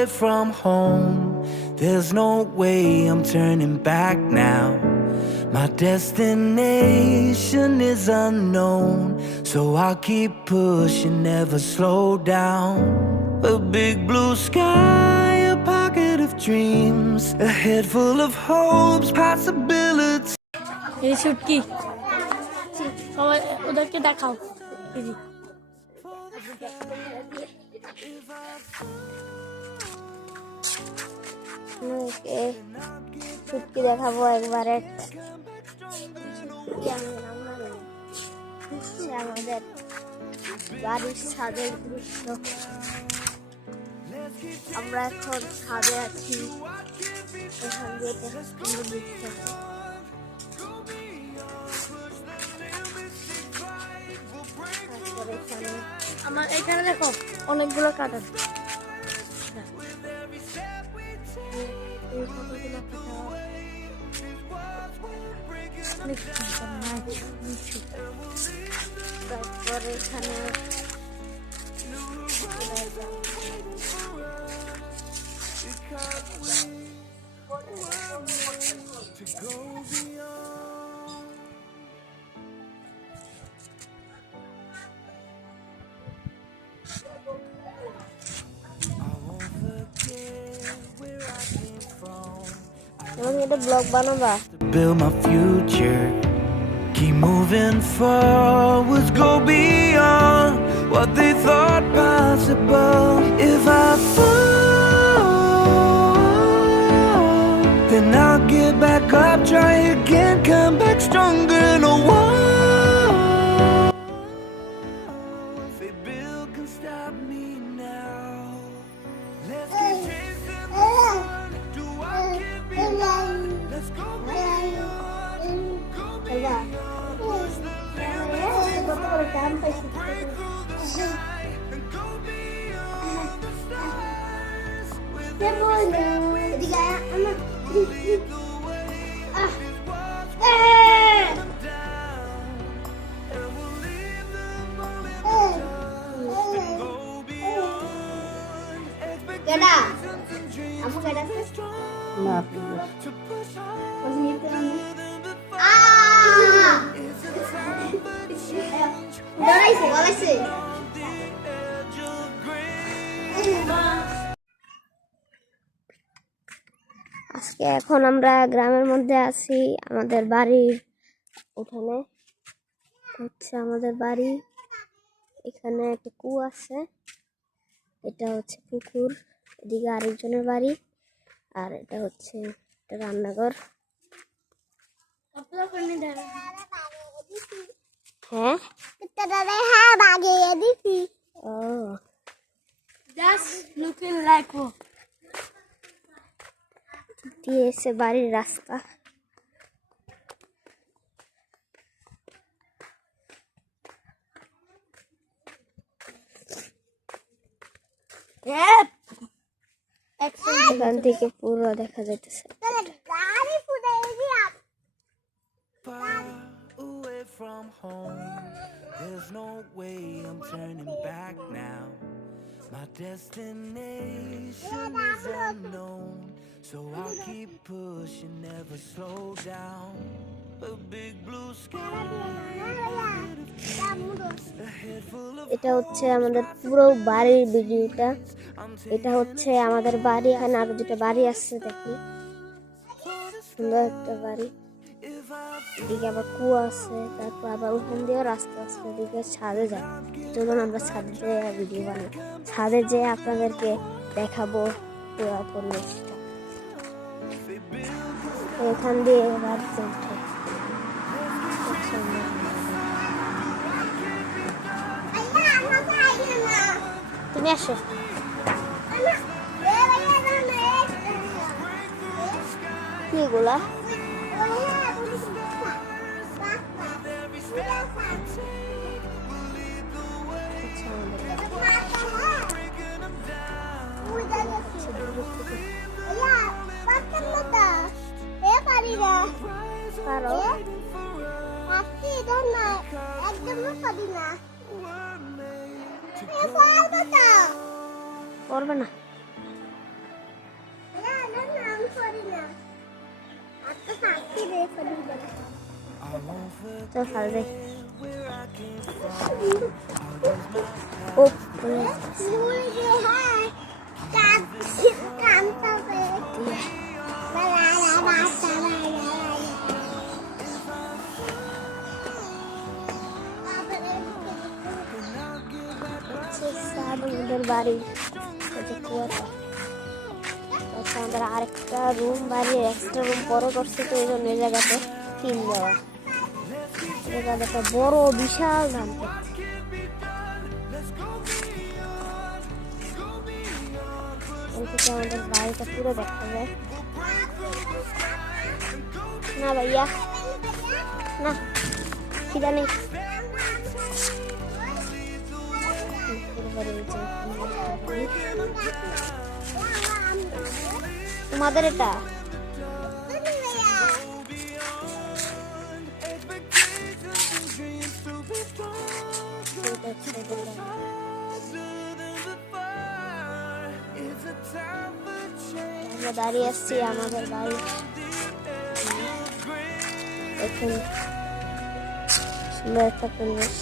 away from home. There's no way I'm turning back now. My destination is unknown, so I'll keep pushing, never slow down. A big blue sky, a pocket of dreams, a head full of hopes, possibilities. এই ছুটকি সবাই ওদেরকে দেখাও ছুটকি দেখাবো একবারে আমাদের বাড়ির ছাদের দৃশ্য। আমরা এখন ছাদে আছি, এখান দিয়ে আমার এখানে দেখো অনেকগুলো কাটা তারপরে এখানে এটা blog বানাবা। Build my future, keep moving forwards, go beyond what they thought possible. If I fall, then I'll get back up, try again, come back stronger. No one they build can stop me now. Let's keep chasing the sun, do what can be done. Let's go beyond, go beyond. Push the limits, break through the sky, and go beyond the stars. With the way, lead the way. These walls will break them down, and we'll leave them only behind. And go beyond expectations and dreams. Be strong to push on than before. It's a time for change. On the edge of great. আজকে এখন আমরা গ্রামের মধ্যে আছি, আমাদের বাড়ির উঠানে হচ্ছে আমাদের বাড়ি। এখানে একটা কুয়ো আছে, এটা হচ্ছে পুকুর, এদিকে আরেকজনের বাড়ি, আর এটা হচ্ছে একটা রান্নাঘর। হ্যাঁ ও দিয়ে এসে বাড়ির রাস্তা। এখান থেকে পুরো দেখা যাইতেছে। Far away from home, there's no way I'm turning back now. My destination is unknown, so I'll keep pushing, never slow down. A big blue sky, a head full of এটা হচ্ছে আমাদের পুরো বাড়ির ভিডিওটা। এটা হচ্ছে আমাদের বাড়ি, এখানে আরো দুটো বাড়ি আছে, দেখি সুন্দর একটা বাড়ি। এদিকে আবার কুয়ো আছে, তারপর আবার ওখান দিয়েও রাস্তা আছে, এদিকে ছাদে যায়। চলুন আমরা ছাদে যেয়ে ভিডিও বানাই, ছাদে যেয়ে আপনাদেরকে দেখাবো পুরো পরিবেশটা। এখান দিয়ে রাস্তা উঠে তুমি আসো। কি এগুলা? করবে না, চল ফাল দে ও বলে আমাদের বাড়ি কুয়াটা আচ্ছা আমাদের আরেকটা রুম বাড়ি এক্সট্রা রুম বড় করছে তো এই জন্য এই জায়গাতে টিন দেওয়া এই জায়গাটা বড় বিশাল ধান ক্ষেত। এই থেকে আমাদের বাড়িটা পুরো দেখা যায় না ভাইয়া না খিদা নেই তোমাদের এটা আমরা দাঁড়িয়ে আসছি আমাদের বাড়ি এখন সুন্দর একটা পরিবেশ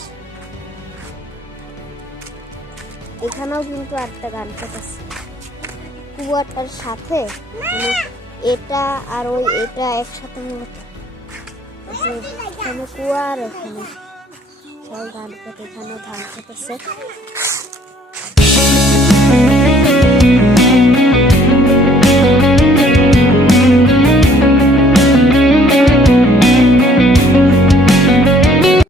এখানেও কিন্তু একটা গান ক্ষেত আছে কুয়াটার সাথে মানে এটা আর ওই এটা একসাথে মূলত এখানে কুয়া আর এখানে সব ধান ক্ষেত এখানেও ধান ক্ষেত আছে